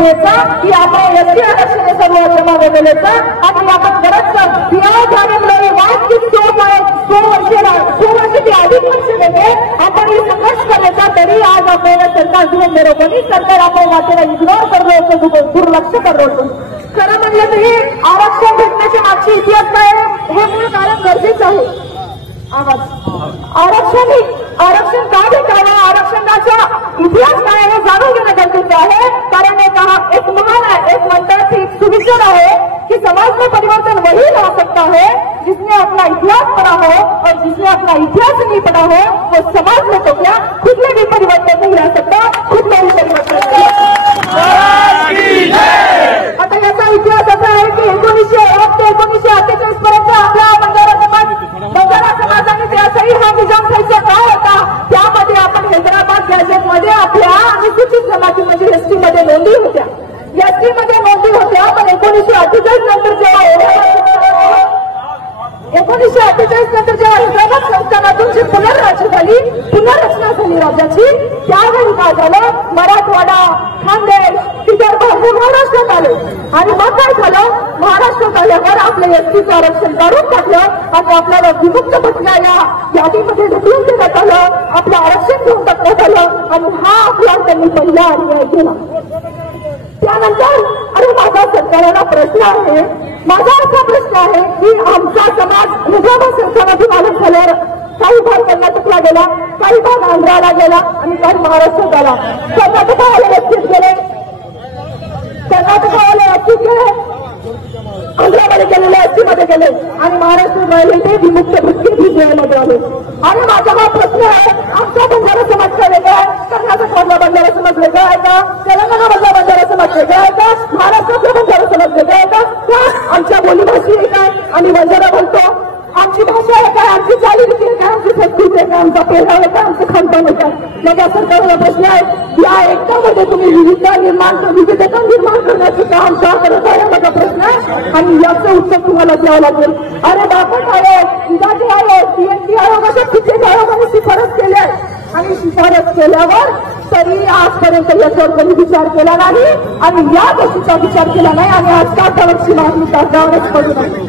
द्यायचा की आपण एसटी आरक्षण सर्व जमा वेगळेचा आणि आपण गरज या जाणीवलं वाद की 100 वर्ष ते अधिक वर्ष वेगळे आपण हे संघर्ष करायचा तरी आज आपल्याला सरकार घेऊन बरोबरी सरकार आपण वाटेला इग्नोर करलो होतो दुर्लक्ष करलो होतो खरं म्हणलं तरी आरक्षण भेटण्याच्या मागचे इतिहास काय हे मूळ कारण गरजेचं आहे आरक्षण का भेटावं आरक्षणाचा इतिहास काय हे जाणून घेणं गरजेचं आहे कारण एक महान आहे एक म्हणतात एक सुविचार आहे कि समाज में परिवर्तन वही ला सकता है जिसने अपना इतिहास पढ़ा हो और जिसने अपना इतिहास नहीं पढ़ा हो वो समाज में तो क्या खुद में भी परिवर्तन नहीं ला सकता खुद में भी परिवर्तन आता याचा इतिहास असा आहे की 1901 ते 1948 पर्यंत आपला बंजारा समाजाने त्याचाही हा निजाम खायचा काळ होता त्यामध्ये आपण हैदराबाद गॅझेटमध्ये आपल्या अनुसूचित जमाती म्हणजे एसटी मध्ये नोंदी होत्या एसटी मध्ये नोंदी होत्या पण 1948 नंतर जेव्हा हैदराबाद संस्थानातून जी पुनर्रचना झाली राज्याची त्यावेळी काय झालं मराठवाडा खानदेश विदर्भ हे महाराष्ट्रात आले आणि मग काय झालं महाराष्ट्रात आल्यावर आपलं एसटीचं आरक्षण काढून टाकलं आणि आपल्याला विमुक्त भटल्या या यादीमध्ये ढकलून देण्यात आलं आपलं आरक्षण घेऊन टाकण्यात आलं आणि हा आपला त्यांनी पहिला अन्याय केला त्यानंतर अरे माझा सरकारला प्रश्न आहे माझा असा प्रश्न आहे की आमचा समाज हैदराबाद संस्थानातून अलग झाल्यावर काही भाग कर्नाटकला गेला काही भाग आंध्राला गेला आणि काही महाराष्ट्रात आला कर्नाटकावाले व्यक्तीत गेले आंध्रामध्ये गेलेले एसटी मध्ये गेले आणि महाराष्ट्रात ते विमुक्त वृत्ती भिजवायला आले आणि माझा हा प्रश्न आहे आमचा बंजारा समाज का वेगळा आहे कर्नाटकमधला बंजारा समाज वेगळा आहे का तेलंगणामधला बंजारा समाज वेगळा आहे का महाराष्ट्रातला बंजारा समाज वेगळा आहे का आमच्या बोलीभाषी आहे काय आम्ही बंजारा बोलतो आमची भाषा आहे काय आमची चालीरीती आहे काय आमची संस्कृती आहे काय आमचा पेहराव आहे काय आमचं खानपान आहे काय मग या सरकारला प्रश्न आहे या एकतामध्ये तुम्ही विविधता निर्माण करण्याचं काम का करत आहे माझा प्रश्न आहे आणि याचं उत्तर तुम्हाला द्यावं लागेल अरे बापट आयोग विधाती आयोग सीएनसी आयोग अशा कित्येक आयोगाने शिफारस केल्या आणि शिफारस केल्यावर तरी आजपर्यंत याच्यावर कधी विचार केला नाही आणि या गोष्टीचा विचार केला नाही आणि आज कागदावरची मागणी कागदावरच पडू नाही